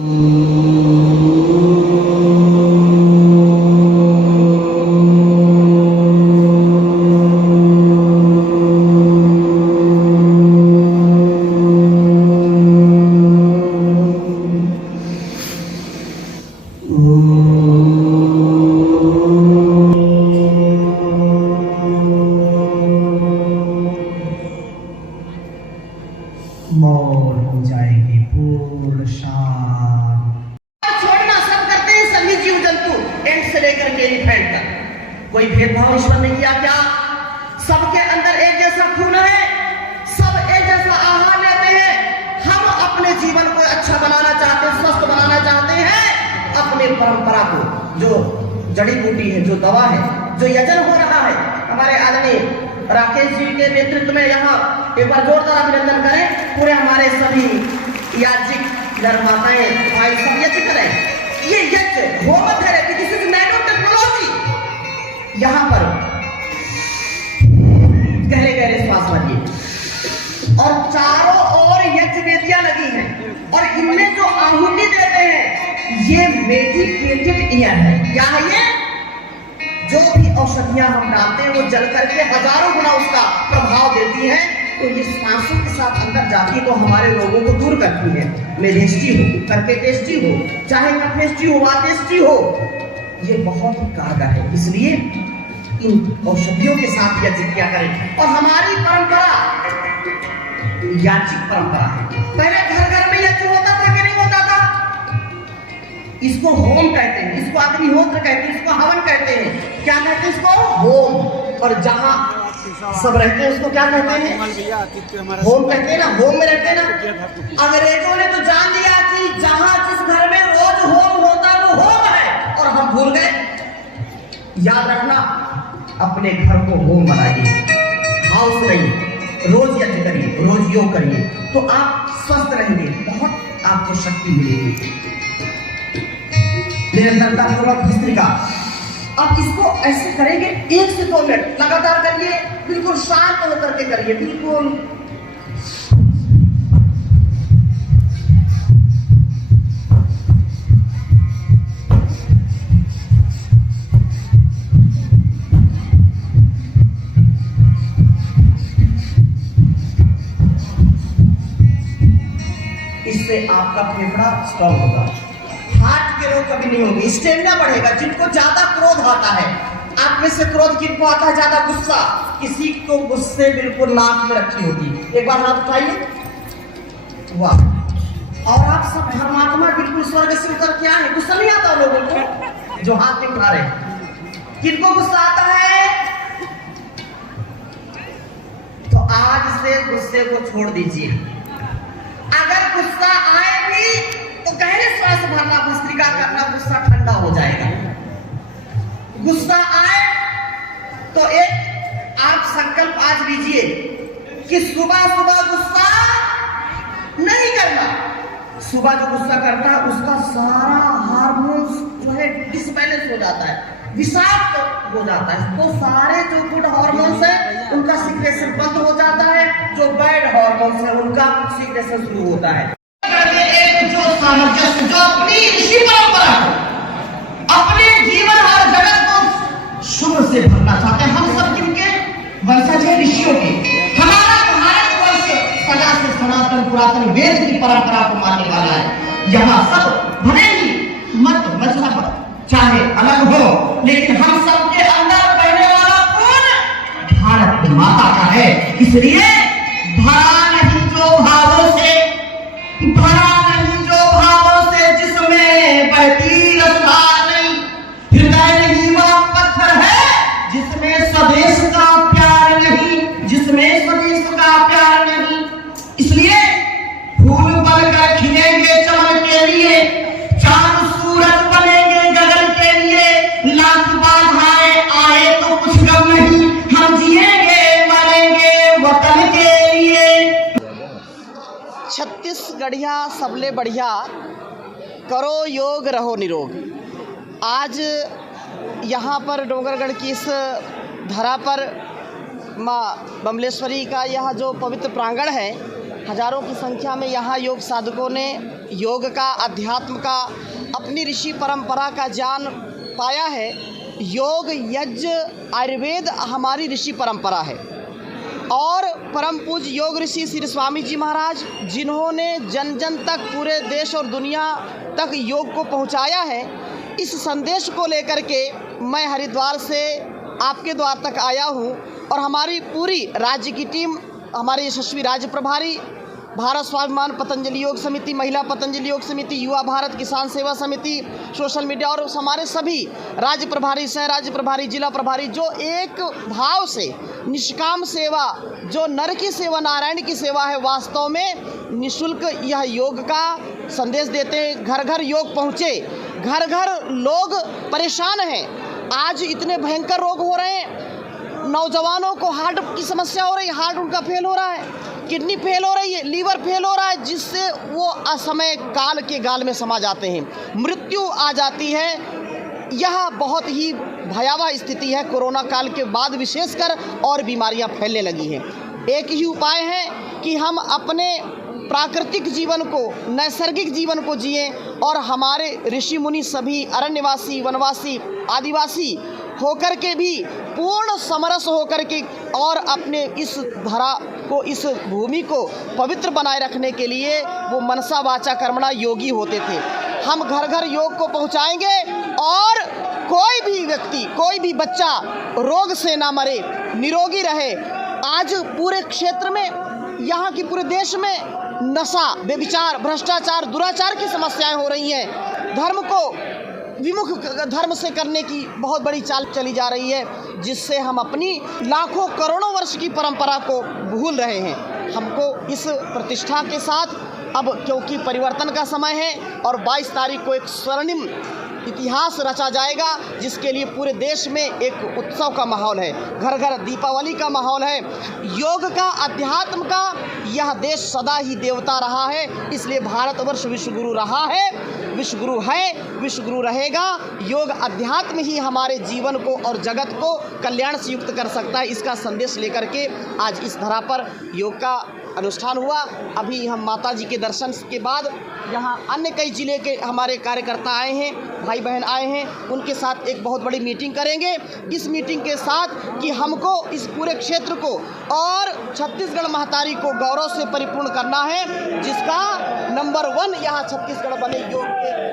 मौन हो जाएगी पूर्ण शांत। छोड़ना सब करते हैं सभी जीव जंतु, एंड से लेकर के एलिफेंट तक। कोई भेदभाव ईश्वर ने किया क्या? सबके अंदर एक जैसा खून है, सब एक जैसा आहार लेते हैं। हम अपने जीवन को अच्छा बनाना चाहते हैं, स्वस्थ बनाना चाहते हैं। अपने परंपरा को, जो जड़ी बूटी है, जो दवा है, जो यजन हो रहा है, हमारे आदरणीय राकेश जी के नेतृत्व में यहाँ एक बार जोरदार अभिनंदन करें। पूरे हमारे सभी याज्ञिक धर्माताएं भाई सब यज्ञ करें। ये यज्ञ home therapy, this is nano technology. यहाँ पर गहरे गहरे श्वास भरिए और चारों ओर यज्ञ वेदियां लगी हैं और इनमें जो आहुति देते हैं ये मेडिकेटेड ईयर है। क्या है ये? जो भी औषधियां हम डालते हैं वो जल करके हजारों गुना उसका प्रभाव देती है। तो ये सांसों के साथ अंदर जाती तो हमारे रोगों को दूर करती है। मेलेस्टी हो, करके टेस्टी हो, चाहे कफेस्टी हो, वातेस्टी हो, ये बहुत ही कारगर है। इसलिए इन औषधियों के साथ यज्ञ किया करें। और हमारी परंपरा याज्ञिक परंपरा है। पहले घर घर में यज्ञ होता था कि नहीं होता था? इसको होम कहते हैं, इसको अग्निहोत्र कहते हैं, इसको हवन कहते हैं। क्या कहते हैं इसको? होम। और जहां सब रहते हैं उसको क्या कहते हैं? होम कहते हैं ना, होम में रहते हैं ना। अंग्रेजों ने तो जान लिया कि जहां जिस घर में रोज होम होता है वो होम है, और हम भूल गए। याद रखना, अपने घर को होम बनाइए, हाउस नहीं। रोज यज्ञ करिए, रोज योग करिए, तो आप स्वस्थ रहेंगे, बहुत आपको शक्ति मिलेगी। निरंतरता पूर्वक भस्त्रिका। अब इसको ऐसे करेंगे 1 से 2 मिनट लगातार करिए, बिल्कुल शांत होकर के करिए, बिल्कुल। इससे आपका फेफड़ा स्ट्रॉन्ग होगा, हार्ट के रोग कभी नहीं होंगे, स्टेमिना बढ़ेगा। जिनको ज्यादा क्रोध आता है, आप में से क्रोध किनको आता है? ज्यादा गुस्सा। किसी को गुस्से बिल्कुल नाक में रखी होगी, एक बार हाथ उठाइए। वाह। और आप सब धर्मात्मा बिल्कुल स्वर्ग से उतर के आए। गुस्सा नहीं आता लोगों को जो हाथ नहीं उठा रहे? किनको गुस्सा आता है? तो आज से गुस्से को छोड़ दीजिए। अगर गुस्सा आए भी तो गहरे श्वास भरना, भस्त्रिका करना, गुस्सा ठंडा हो जाएगा। गुस्सा आए तो एक आप संकल्प आज लीजिए कि सुबह सुबह गुस्सा नहीं करना। सुबह जो गुस्सा करता है उसका सारा हार्मोन्स जो है डिसबैलेंस हो जाता है, विषाक्त हो जाता है। तो सारे जो गुड हार्मोन्स है उनका सिक्रेशन बंद हो जाता है, जो बैड हार्मोन्स है उनका सिक्रेशन शुरू होता है। जो सामंजस्य, जो अपनी ऋषि परंपरा को, अपने जीवन और जगत को शुभ से भरना चाहते हैं। हम सब किनके वंशज हैं? ऋषियों के। हमारा भारतवर्ष सदा से सनातन पुरातन वेद की परंपरा को मानने वाला है। यहाँ सब भले ही मत मजहब चाहे अलग हो, लेकिन हम सबके अंदर बहने वाला कौन? भारत माता का है। इसलिए भरा नहीं जो भावों से, भरा नहीं जो भावों से, जिसमें बहती रफ्तार नहीं। हृदय नहीं वह पत्थर है जिसमें स्वदेश का प्यार नहीं, जिसमें स्वदेश का प्यार नहीं। इसलिए फूल बनकर खिलेंगे चमन के लिए, चांद सूरज बनेंगे गगन के लिए। लाख बाधाएं आए तो कुछ गम नहीं, हम जिएंगे मरेंगे वतन के लिए। छत्तीसगढ़िया सबले बढ़िया, करो योग रहो निरोग। आज यहाँ पर डोंगरगढ़ की इस धरा पर माँ बमलेश्वरी का यह जो पवित्र प्रांगण है, हजारों की संख्या में यहाँ योग साधकों ने योग का, अध्यात्म का, अपनी ऋषि परंपरा का ज्ञान पाया है। योग, यज्ञ, आयुर्वेद हमारी ऋषि परंपरा है। और परम पूज्य योग ऋषि श्री स्वामी जी महाराज, जिन्होंने जन जन तक, पूरे देश और दुनिया तक योग को पहुंचाया है, इस संदेश को लेकर के मैं हरिद्वार से आपके द्वार तक आया हूं। और हमारी पूरी राज्य की टीम, हमारे यशस्वी राज्य प्रभारी, भारत स्वाभिमान पतंजलि योग समिति, महिला पतंजलि योग समिति, युवा भारत किसान सेवा समिति, सोशल मीडिया और हमारे सभी राज्य प्रभारी, सह राज्य प्रभारी, जिला प्रभारी, जो एक भाव से निष्काम सेवा, जो नर की सेवा नारायण की सेवा है, वास्तव में निःशुल्क यह योग का संदेश देते हैं। घर घर योग पहुँचे, घर घर लोग परेशान हैं। आज इतने भयंकर रोग हो रहे हैं, नौजवानों को हार्ट की समस्या हो रही है, हार्ट उनका फेल हो रहा है, किडनी फेल हो रही है, लीवर फेल हो रहा है, जिससे वो असमय काल के गाल में समा जाते हैं, मृत्यु आ जाती है। यह बहुत ही भयावह स्थिति है कोरोना काल के बाद विशेषकर, और बीमारियां फैलने लगी हैं। एक ही उपाय है कि हम अपने प्राकृतिक जीवन को, नैसर्गिक जीवन को जिएं, और हमारे ऋषि मुनि सभी अरण्यवासी, वनवासी, आदिवासी होकर के भी पूर्ण समरस होकर के और अपने इस धरा को, इस भूमि को पवित्र बनाए रखने के लिए वो मनसा वाचा कर्मणा योगी होते थे। हम घर घर योग को पहुंचाएंगे और कोई भी व्यक्ति, कोई भी बच्चा रोग से ना मरे, निरोगी रहे। आज पूरे क्षेत्र में, यहाँ की पूरे देश में नशा, व्यभिचार, भ्रष्टाचार, दुराचार की समस्याएं हो रही हैं। धर्म को विमुख धर्म से करने की बहुत बड़ी चाल चली जा रही है, जिससे हम अपनी लाखों करोड़ों वर्ष की परंपरा को भूल रहे हैं। हमको इस प्रतिष्ठा के साथ, अब क्योंकि परिवर्तन का समय है और 22 तारीख को एक स्वर्णिम इतिहास रचा जाएगा, जिसके लिए पूरे देश में एक उत्सव का माहौल है, घर घर दीपावली का माहौल है। योग का, अध्यात्म का यह देश सदा ही देवता रहा है, इसलिए भारतवर्ष विश्वगुरु रहा है, विश्वगुरु है, विश्वगुरु रहेगा। योग अध्यात्म ही हमारे जीवन को और जगत को कल्याण से युक्त कर सकता है। इसका संदेश लेकर के आज इस धरा पर योग का अनुष्ठान हुआ। अभी हम माता जी के दर्शन के बाद यहाँ अन्य कई जिले के हमारे कार्यकर्ता आए हैं, भाई बहन आए हैं, उनके साथ एक बहुत बड़ी मीटिंग करेंगे। इस मीटिंग के साथ कि हमको इस पूरे क्षेत्र को और छत्तीसगढ़ महतारी को गौरव से परिपूर्ण करना है, जिसका नंबर 1 यहाँ छत्तीसगढ़ बने योग के